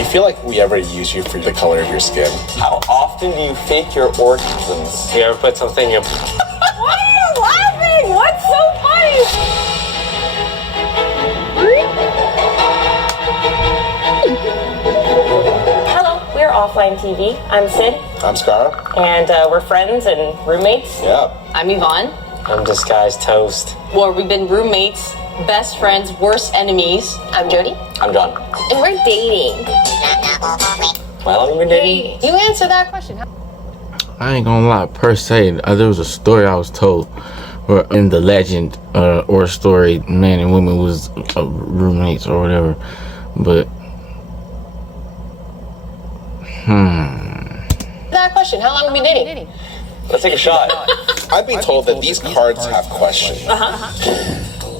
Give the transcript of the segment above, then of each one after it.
you feel like we ever use you for the color of your skin? How often do you fake your orgasms? You ever put something in your... Why are you laughing? What's so funny? Hello, we're Offlinetv. I'm Sid. I'm Scar. And we're friends and roommates. Yeah. I'm Yvonne. I'm Disguised Toast. Well, we've been roommates, best friends, worst enemies. I'm Jody. I'm John. And we're dating. How long have you been dating? You answer that question. I ain't gonna lie, per se, there was a story I was told where in the legend or story, man and woman was roommates or whatever. But, That question. How long have we been dating? Let's take a shot. I've been told that these cards have questions.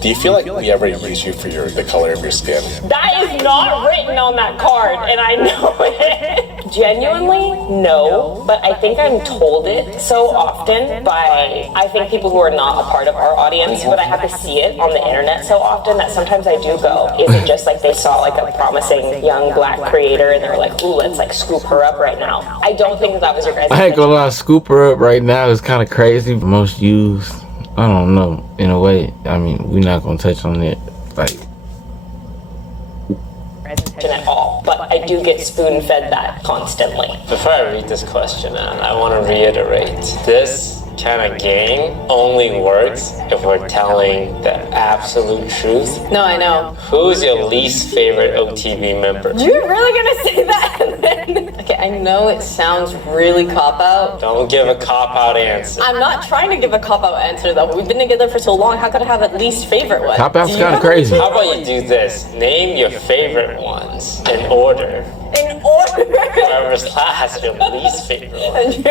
Do you feel like we ever use you for the color of your skin? That is not written on that card, and I know it. Genuinely, no, but I think I'm told it so often by, I think, people who are not a part of our audience, but I have to see it on the internet so often that sometimes I do go, is it just like they saw like a promising young black creator and they were like, ooh, let's like scoop her up right now. I don't think that was your guys' I ain't gonna lie, scoop her up right now is kind of crazy. Most used, I don't know, in a way. I mean, we're not gonna touch on it, like, at all, but I do get spoon-fed that constantly. Before I read this question out, I want to reiterate. This kind of game only works if we're telling the absolute truth. No, I know. Who's your least favorite OTV member? You're really gonna say that? Okay, I know it sounds really cop-out. Don't give a cop-out answer. I'm not trying to give a cop-out answer though. We've been together for so long. How could I have at least favorite one? cop out's kind of crazy. How about you do this? Name your favorite ones in order. In order. Whoever's last, your least favorite one.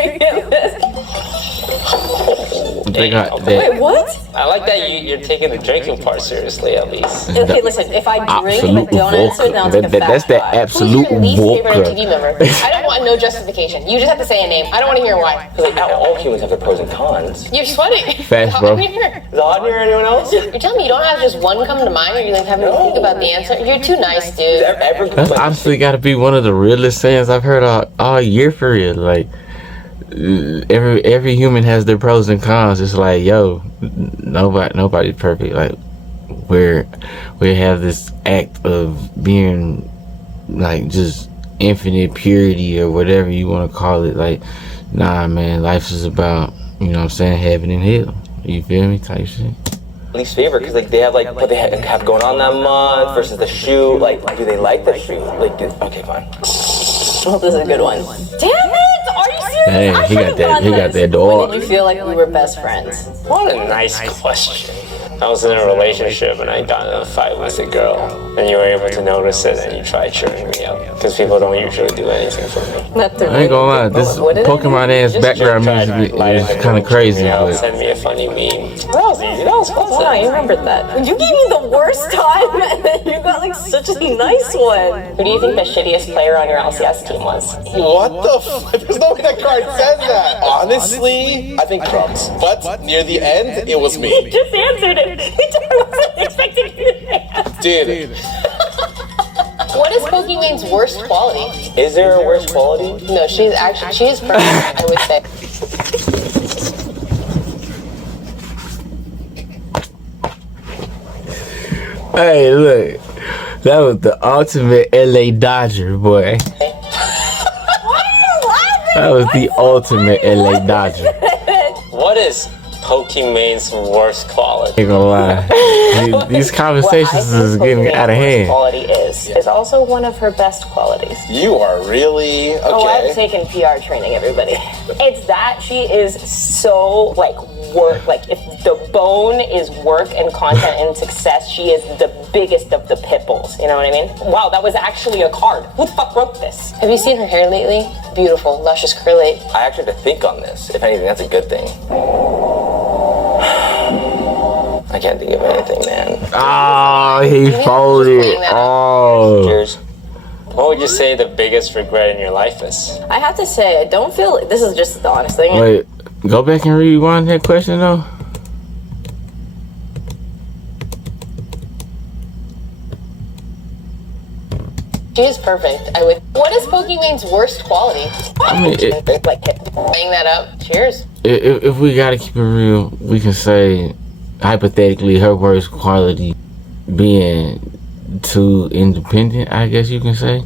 They got Wait, that what? I like that you're taking the drinking part seriously, at least. Okay, listen. If I drink and absolute don't answer, then I'll take a vodka. That's fat that five. absolute Who's your least favorite vodka. MTV member? I don't want no justification. You just have to say a name. I don't want to hear why. Like, all humans have their pros and cons. You're sweating. Fast, How bro. come you're here? Is Odd here anyone else? You're telling me you don't have just one come to mind, or you like having to think about the answer? You're too nice, dude. That's honestly got to be one of the realest sayings I've heard all year for real. Like, every human has their pros and cons. It's like, yo, nobody's perfect. Like, we have this act of being like just infinite purity or whatever you want to call it. Like, nah, man, life is about, you know what I'm saying, heaven and hell. You feel me? Type shit. Least favorite, because like they have like what they have going on that month versus the shoe. Like, do they like the shoe? Like, okay, fine. Well, this is a good one. Damn it! Are you serious? Hey, I he got should've done that this. dog. When did you feel like we were best friends? What a nice question. I was in a relationship and I got in a fight with a girl, and you were able to notice it and you tried cheering me up, because people don't usually do anything for me. I ain't gonna lie, this Pokimane ass background music is kind of crazy. But Send me a funny meme. That was easy. That was fun. Wow, you remembered that. You gave me the worst time, and then you got like such a nice one. Who do you think the shittiest player on your LCS team was? What the fuck? There's no way that card says that. Honestly, I think Crumbs. But near the end, it was me. Just answered it. I wasn't expecting you to answer. Dude. What is Pokimane's worst quality? Is there a worse quality? No, she is perfect, I would say. hey, look, that was the ultimate LA Dodger, boy. That was the ultimate LA Dodger. What is Pokimane's worst quality? Ain't gonna lie, these conversations is getting out of hand. Quality is also one of her best qualities. You are really okay. Oh, I've taken PR training, everybody. It's that she is so like work. Like if the bone is work and content and success, she is the biggest of the pit bulls. You know what I mean? Wow, that was actually a card. Who the fuck wrote this? Have you seen her hair lately? Beautiful, luscious, curly. I actually have to think on this. If anything, that's a good thing. I can't think of anything, man. Oh, he folded. Oh. Cheers. What would you say the biggest regret in your life is? I have to say, I don't feel, this is just the honest thing. Wait, go back and rewind that question though. She is perfect. What is Pokimane's worst quality? I mean, Like, bang that up. Cheers. if we gotta keep it real, we can say hypothetically her worst quality being too independent, I guess you can say.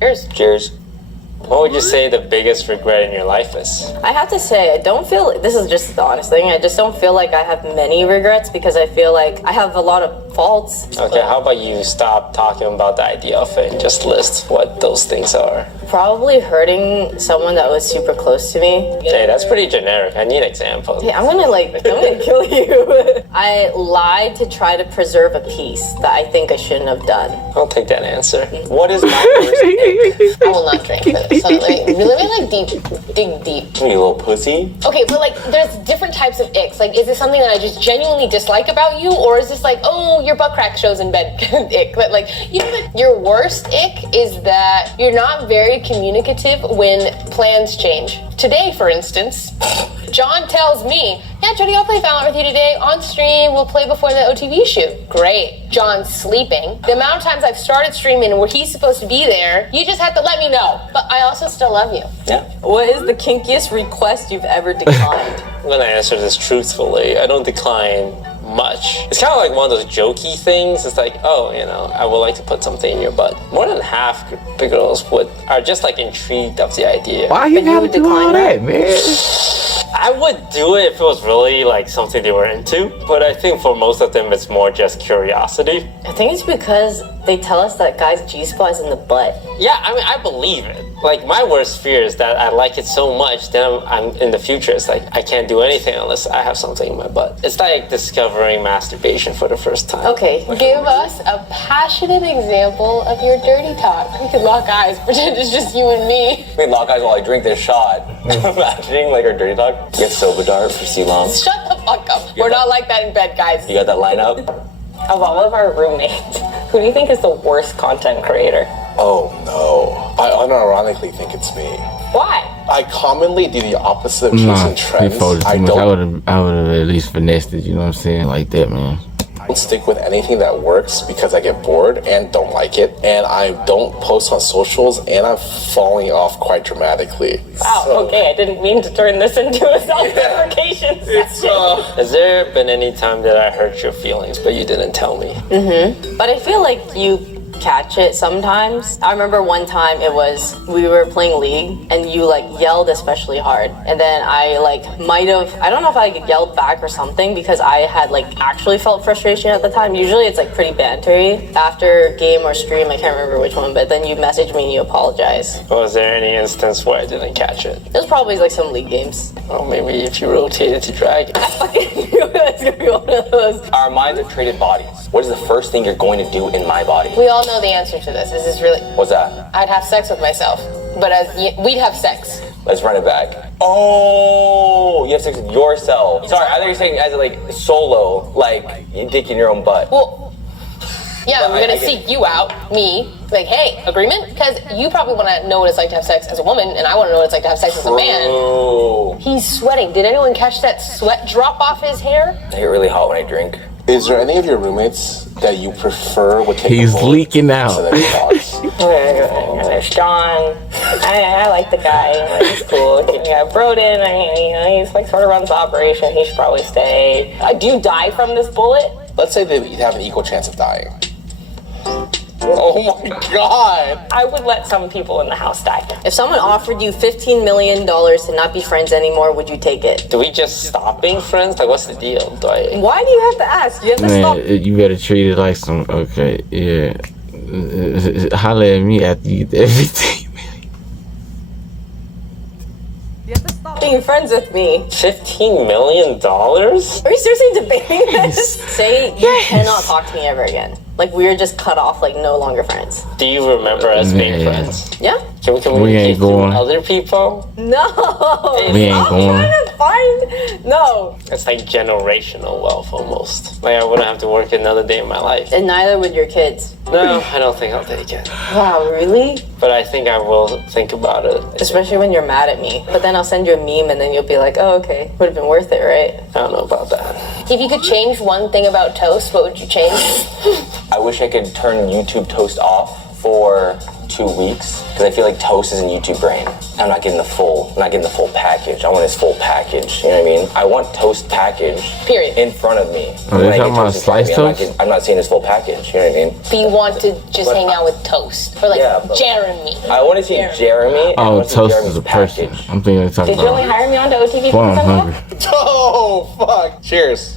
Cheers. Cheers. What would you say the biggest regret in your life is? I have to say, I don't feel, this is just the honest thing, I just don't feel like I have many regrets because I feel like I have a lot of faults. Okay, how about you stop talking about the idea of it and just list what those things are? Probably hurting someone that was super close to me. Hey, that's pretty generic. I need examples. Yeah, I'm gonna kill you. I lied to try to preserve a peace that I think I shouldn't have done. I'll take that answer. What is my worst ick? I will not drink for this. So let me dig deep. You little pussy. Okay, but like, there's different types of icks. Like, is this something that I just genuinely dislike about you, or is this like, oh, your butt crack shows in bed ick? But like, you know, like, your worst ick is that you're not very communicative when plans change. Today, for instance, John tells me, yeah, Jody, I'll play Valorant with you today on stream. We'll play before the OTV shoot. Great. John's sleeping. The amount of times I've started streaming where he's supposed to be there, you just have to let me know. But I also still love you. Yeah. What is the kinkiest request you've ever declined? I'm gonna answer this truthfully. I don't decline much. It's kind of like one of those jokey things. It's like, oh, you know, I would like to put something in your butt. More than half the girls are just like intrigued of the idea. Why you gotta do all that, man? I would do it if it was really like something they were into, but I think for most of them it's more just curiosity. I think it's because they tell us that guys' G-spot is in the butt. Yeah, I mean, I believe it. Like, my worst fear is that I like it so much, then I'm in the future, it's like, I can't do anything unless I have something in my butt. It's like discovering masturbation for the first time. Okay. Give us a passionate example of your dirty talk. We could lock eyes, pretend it's just you and me. We lock eyes while I drink this shot. Imagining like our dirty talk. You got soba dart for C-Long. Shut the fuck up. We're not like that in bed, guys. You got that lineup? Of all of our roommates, who do you think is the worst content creator? Oh no. I unironically think it's me. Why? I commonly do the opposite of chasing Nah, he trends. folded I too much. I don't would have at least finessed it, you know what I'm saying? Like that, man. stick with anything that works because I get bored and don't like it. And I don't post on socials and I'm falling off quite dramatically. Wow, okay, I didn't mean to turn this into a self-deprecation session. Has there been any time that I hurt your feelings but you didn't tell me? But I feel like you catch it sometimes. I remember one time we were playing League and you like yelled especially hard, and then I don't know if I yelled back or something because I had like actually felt frustration at the time. Usually it's like pretty bantery after game or stream, I can't remember which one, but then you messaged me and you apologize. Was there any instance where I didn't catch it? It was probably like some League games. Well, maybe if you rotated to Dragon. I fucking knew it was gonna be one of those. Our minds are traded bodies. What is the first thing you're going to do in my body? We all know the answer to this. This is really... What's that? I'd have sex with myself. But we'd have sex. Let's run it back. Oh, you have sex with yourself. Sorry, I thought you were saying as like solo, like you dick in your own butt. Well, yeah, I'm gonna seek you out, me. Like, hey, agreement? Because you probably want to know what it's like to have sex as a woman, and I want to know what it's like to have sex as a man. Oh. He's sweating. Did anyone catch that sweat drop off his hair? I get really hot when I drink. Is there any of your roommates that you prefer would take He's a bullet leaking out. to their thoughts? There's John. I like the guy. He's cool. You got Broden. I mean, he's like sort of runs the operation. He should probably stay. Do you die from this bullet? Let's say that you have an equal chance of dying. Oh my god! I would let some people in the house die. If someone offered you $15 million to not be friends anymore, would you take it? Do we just stop being friends? Like, what's the deal? Why do you have to ask? You have to stop. Man, you better treat it like some, okay, yeah. Holla at me after you get that 15 million. You have to stop being friends with me. $15 million? Are you seriously debating this? Say you cannot talk to me ever again. Like, we're just cut off, like, no longer friends. Do you remember us being friends? Yeah? Can we communicate through other people? No! We ain't going. I'm trying to find... No. It's like generational wealth almost. Like, I wouldn't have to work another day in my life. And neither would your kids. No, I don't think I'll take it. Wow, really? But I think I will think about it. Especially when you're mad at me. But then I'll send you a meme and then you'll be like, oh, okay. Would have been worth it, right? I don't know about that. If you could change one thing about toast, what would you change? I wish I could turn YouTube toast off for 2 weeks because I feel like toast is in YouTube brain. I'm not getting the full package. I want his full package. You know what I mean? I want toast package. Period. In front of me. Oh, When you're I get talking about toast in front of me, sliced toast? I'm not seeing his full package. You know what I mean? But you want to just hang out with toast or like Yeah, but- Jeremy. I want to see Jeremy. and I Oh, want to see toast Jeremy's is a person. package. I'm thinking you're talking Did you only about. hire me onto OTV Boy, I'm because I'm hungry. Oh, fuck. Cheers.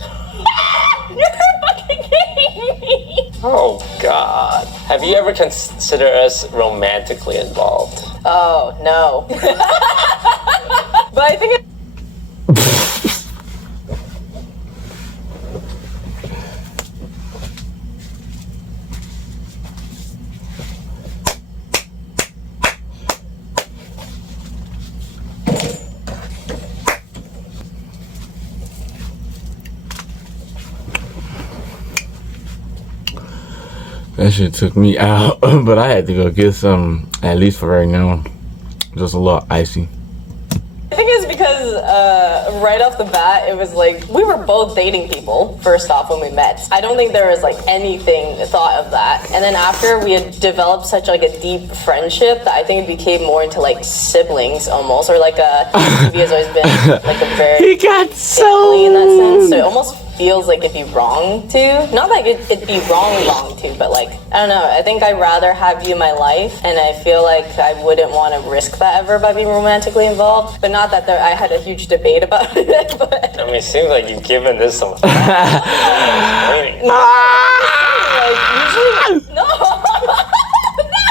You're fucking kidding me. Oh God. Have you ever considered us romantically involved? Oh, no. But I think That shit took me out, but I had to go get some, at least for right now. Just a little icy. I think it's because right off the bat, it was like we were both dating people first off when we met. I don't think there was like anything thought of that. And then after we had developed such like a deep friendship that I think it became more into like siblings almost, or like TV has always been like a very He got family in that sense. So so. it almost feels like it'd be wrong to, not like it'd be wrong to, but like I don't know. I think I'd rather have you in my life, and I feel like I wouldn't want to risk that ever by being romantically involved. But not that I had a huge debate about it. But I mean, it seems like you've given this some explaining. like usually, no.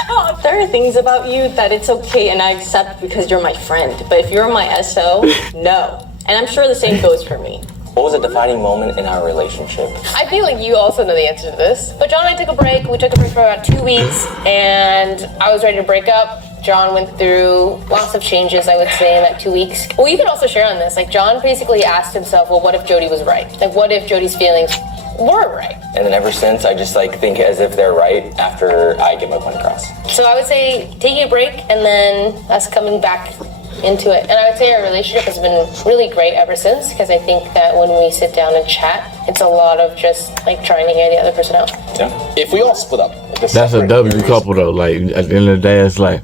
No. There are things about you that it's okay and I accept because you're my friend. But if you're my SO, no. And I'm sure the same goes for me. What was a defining moment in our relationship? I feel like you also know the answer to this. But John and I took a break. We took a break for about 2 weeks, and I was ready to break up. John went through lots of changes, I would say, in that 2 weeks. Well, you can also share on this. Like, John basically asked himself, well, what if Jody was right? Like, what if Jody's feelings were right? And then ever since, I just like think as if they're right after I get my point across. So I would say taking a break and then us coming back into it. And I would say our relationship has been really great ever since, because I think that when we sit down and chat, it's a lot of just like trying to hear the other person out. Yeah. If we all split up, That's a W couple though. Like at the end of the day, it's like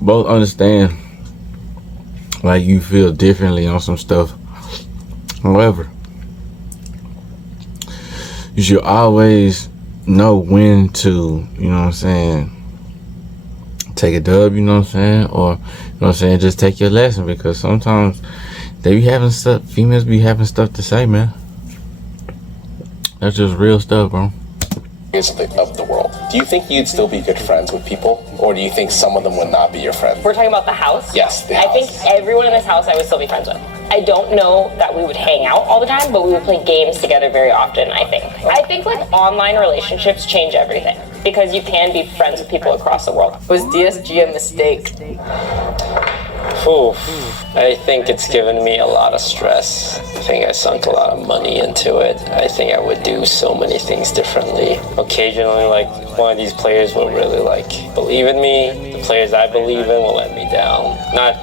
both understand. Like you feel differently on some stuff. However, you should always know when to, you know what I'm saying, take a dub, you know what I'm saying, or you know what I'm saying, just take your lesson, because sometimes they be having stuff, females be having stuff to say, man. That's just real stuff, bro. Of the world. Do you think you'd still be good friends with people, or do you think some of them would not be your friend? We're talking about the house? Yes, the I think house. everyone in this house I would still be friends with. I don't know that we would hang out all the time, but we would play games together very often, I think. I think like online relationships change everything, because you can be friends with people across the world. Was DSG a mistake? Oof. I think it's given me a lot of stress. I think I sunk a lot of money into it. I think I would do so many things differently. Occasionally, like, one of these players will really, like, believe in me. The players I believe in will let me down. Not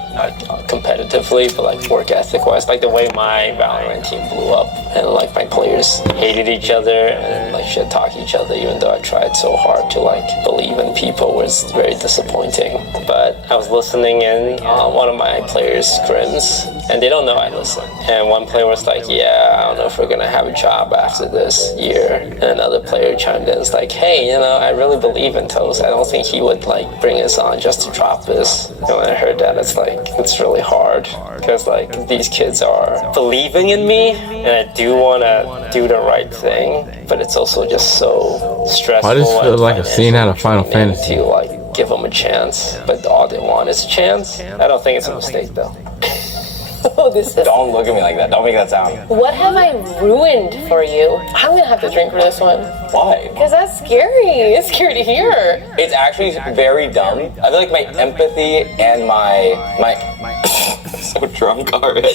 competitively, but, like, work ethic-wise. Like, the way my Valorant team blew up, and, like, my players hated each other and, like, shit-talk each other, even though I tried so hard to, like, believe in people, was very disappointing. But I was listening in on one of my players' scrims, and they don't know I listen. And one player was like, yeah, I don't know if we're gonna have a job after this year. And another player chimed in, it's like, hey, you know, I really believe in Toast. I don't think he would, like, bring us on just to drop this. And when I heard that, it's like, it's really hard, because, like, these kids are believing in me, and I do wanna do the right thing, but it's also just so stressful. Why does this feel and like a scene out of Final financially Fantasy? to, like, give them a chance, but all they want is a chance. I don't think it's a mistake, though. Oh, this is. Don't look at me like that. Don't make that sound. What have I ruined for you? I'm gonna have to drink for this one. Why? Because that's scary. It's scary to hear. It's actually very dumb. I feel like my empathy and my I'm so drunk already.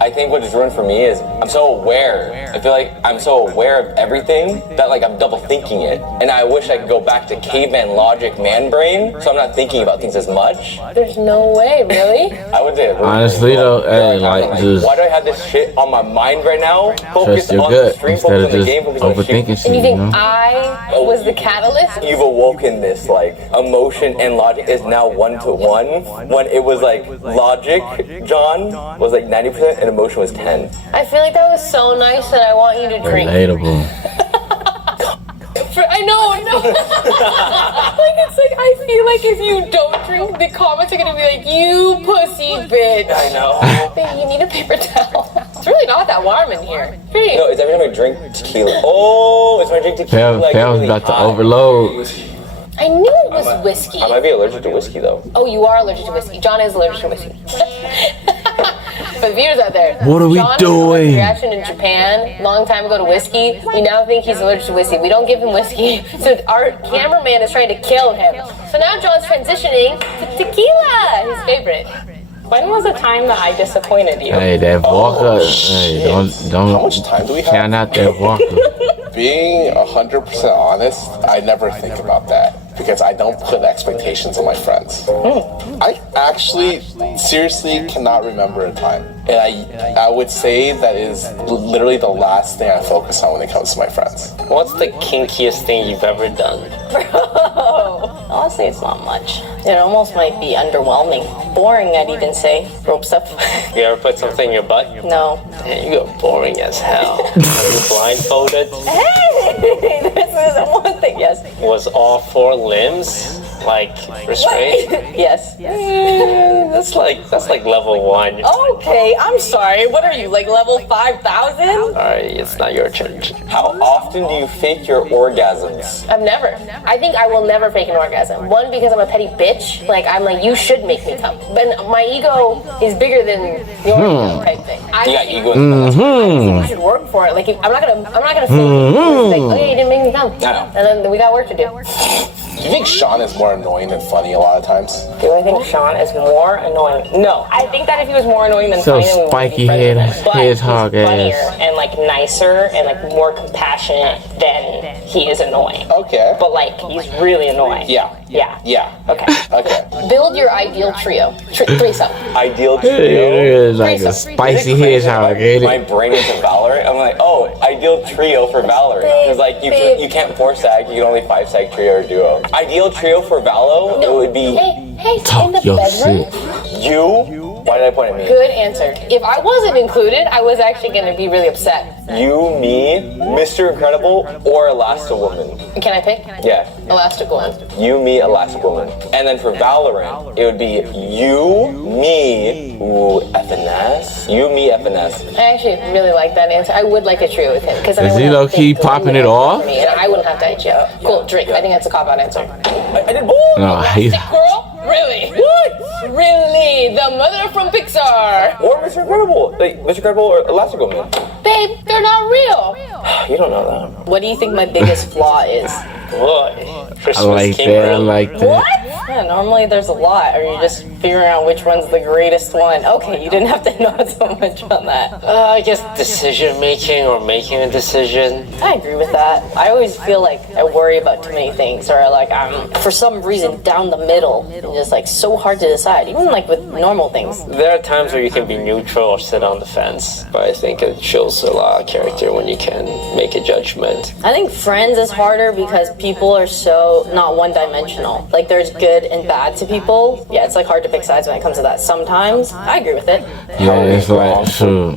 I I think what is ruined for me is I'm so aware. I feel like I'm so aware of everything that like I'm double thinking it. And I wish I could go back to caveman logic, man brain, so I'm not thinking about things as much. There's no way, really? I would say Honestly though, hey, like just why do I have this shit on my mind right now? Focus trust your on the gut stream, instead focus of on the just game, focus on the overthinking shit. shit, And you you think know? I was the catalyst? You've awoken this like emotion and logic is now 1-to-1 when it was like logic, John, was like 90% and emotion was 10. I feel like that was so nice that I want you to drink. Relatable. I know, no. Like, it's like, I feel like if you don't drink, the comments are gonna be like, you pussy bitch. I know. Babe, you need a paper towel. It's really not that warm in here. Pretty. No, it's every time I drink tequila. Oh, it's when I drink tequila. Like, Pal was really about to hot. overload. I knew it was whiskey. I might be allergic to whiskey though. Oh, you are allergic to whiskey. John is allergic to whiskey. For the viewers out there, What are we John doing? Had a reaction in Japan long time ago to whiskey. We now think he's allergic to whiskey. We don't give him whiskey, so our cameraman is trying to kill him. So now John's transitioning to tequila, his favorite. When was the time that I disappointed you? Hey, that walker. Hey, don't How much time do we have? count out that walker. Being 100% honest, I never think about that because I don't put expectations on my friends. I actually seriously cannot remember a time. And I would say that is literally the last thing I focus on when it comes to my friends. What's the kinkiest thing you've ever done? Honestly, it's not much. It almost might be underwhelming. Boring, I'd even say. Rope stuff. You ever put something in your butt? No. Man, you are boring as hell. Are you blindfolded? Hey! This is one thing, yes. Was all 4 limbs like restrained? Yes. That's like level 1. Okay, I'm sorry. What are you, like level 5,000? Alright, it's not your turn. How often do you fake your orgasms? I've never. I think I will never fake an orgasm. One, because I'm a petty bitch. Like, I'm like, you should make me come. But my ego is bigger than your type thing. You got ego in I should work for it. Like, I'm not gonna fake it. Like, okay, you didn't make me come. I know. And then we got work to do. Do you think Sean is more annoying than funny a lot of times? Do I think Sean is more annoying? No. I think that if he was more annoying than So funny, then we would spiky be friends head- with him. But hedgehog he's funnier ass. and like nicer and like more compassionate than he is annoying. Okay. But like he's really annoying. Yeah. Yeah. Yeah. Okay. Okay. Build your ideal trio. Threesome. Ideal It trio. is like a spicy hedgehog, ain't My it? brain is a Valorant. I'm like, oh, ideal trio for Valorant. Because like you can't 4-sag, you can only 5-sag trio or duo. Ideal trio for Valo, it would be Hey, in Talk the your bedroom. shit. you. Why did I point at me? Good answer. If I wasn't included, I was actually gonna be really upset. You, me, Mr. Incredible, or Elasti-Woman. Can I pick? Yeah. Elastic one. You, me, Elasti-Woman. And then for Valorant, it would be you, me, ooh, FNS. You, me, FNS. I actually really like that answer. I would like a trio with him because Is he low-key popping it off? Me, and I wouldn't have to hit you. Cool, drink. I think that's a cop-out answer. I did No, he, Girl, really? What? Really? The mother from Pixar? Or Mr. Incredible. Like, Mr. Incredible or Elasti-Woman. Babe, they're not real. You don't know that. What do you think my biggest flaw is? Boy, I Christmas like came that. I early. like that. Yeah, normally there's a lot, or you're just figuring out which one's the greatest one. Okay, you didn't have to know so much on that. I guess decision making or making a decision. I agree with that. I always feel like I worry about too many things, or like I'm, for some reason, down the middle, and just like so hard to decide, even like with normal things. There are times where you can be neutral or sit on the fence, but I think it shows a lot of character when you can make a judgment. I think friends is harder because people are so not one-dimensional. Like there's good and bad to people. Yeah, it's like hard to pick sides when it comes to that. Sometimes I agree with it. Yeah, it's like, shoot,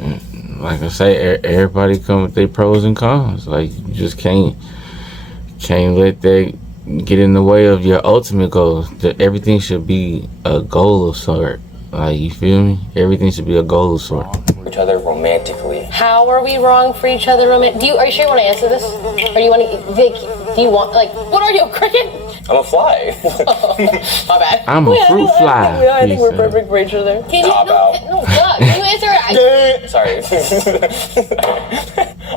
like I say, everybody come with their pros and cons. Like, you just can't let that get in the way of your ultimate goals. Everything should be a goal of sort. Like, you feel me? Everything should be a goal of sort. Each other romantically. How are we wrong for each other? Are you sure you want to answer this? Or do you want to? Do you want what are you, a cricket? I'm a fly. My bad. I'm a fruit fly. I think we're he said. perfect for each other. Can you? Cop out. No, duh. Can you answer? Sorry.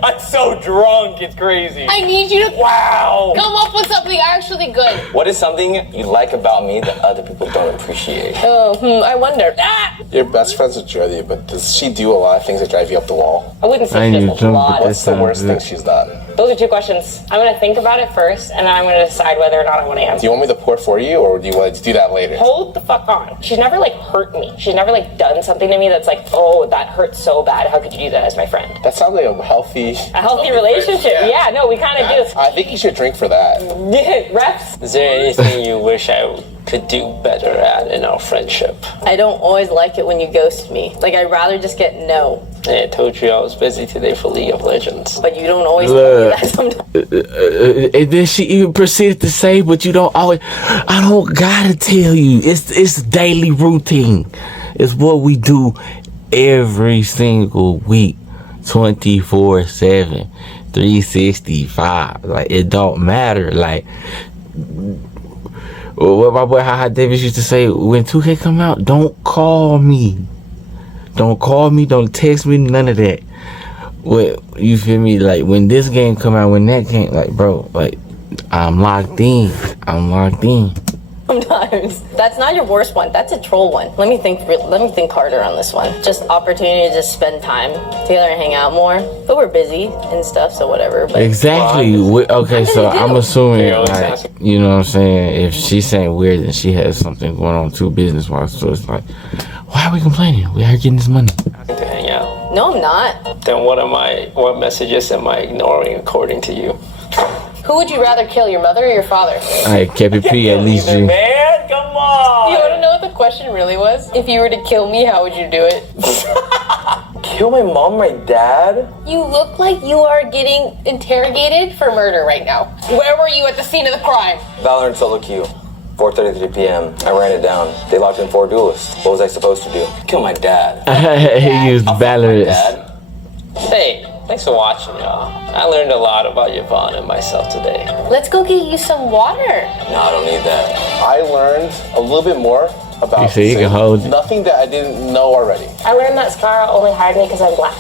I'm so drunk, it's crazy. I need you to Wow. come up with something actually good. What is something you like about me that other people don't appreciate? I wonder. Ah! Your best friend's with Jody, but does she do a lot of things that drive you up the wall? I wouldn't I say ain't she even does a jumping, lot. but What's the worst thing she's done? Those are two questions. I'm gonna think about it first, and then I'm gonna decide whether or not I want to Do answer. you want me to pour for you, or do you want to do that later? Hold the fuck on. She's never like hurt me. She's never like done something to me that's like, oh, that hurts so bad. How could you do that as my friend? That sounds like a healthy Relationship. Yeah, no, we kind of do. I think you should drink for that. Reps. Is there anything you wish I could do better at in our friendship? I don't always like it when you ghost me. Like, I'd rather just get no. I told you I was busy today for League of Legends. But you don't always tell me that sometimes. And then she even proceeded to say, but you don't always, I don't gotta tell you. It's daily routine. It's what we do every single week. 24/7, 365. Like, it don't matter. Like, what my boy Haha Davis used to say, when 2K come out, don't call me. Don't call me, don't text me, none of that. What, you feel me? Like, when this game come out, when that game, like, bro, like, I'm locked in. Sometimes. That's not your worst one. That's a troll one. Let me think harder on this one. Just opportunity to just spend time together and hang out more. But we're busy and stuff, so whatever. But Exactly. Okay, so I'm assuming, Yeah, like, exactly. you know what I'm saying? If she's saying weird, then she has something going on too business-wise. So it's like, why are we complaining? We are getting this money. To hang out. no, I'm not. Then what messages am I ignoring according to you? Who would you rather kill, your mother or your father? I kept it P at least. G. Man, come on. You want to know what the question really was? If you were to kill me, how would you do it? Kill my mom, my dad? You look like you are getting interrogated for murder right now. Where were you at the scene of the crime? Valorant solo queue. 4:33 p.m. I ran it down. They locked in 4 duelists. What was I supposed to do? Kill my dad. He used Valorant. Dad? Hey, thanks for watching, y'all. I learned a lot about Yvonne and myself today. Let's go get you some water. No, I don't need that. I learned a little bit more about You see, you can hold it. nothing that I didn't know already. I learned that Scar only hired me because I'm black.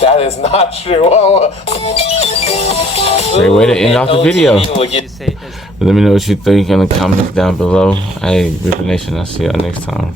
That is not true. Oh, Great way to end off the video. Will you say Let me know what you think in the comments down below. Hey, Ripper Nation, I'll see y'all next time.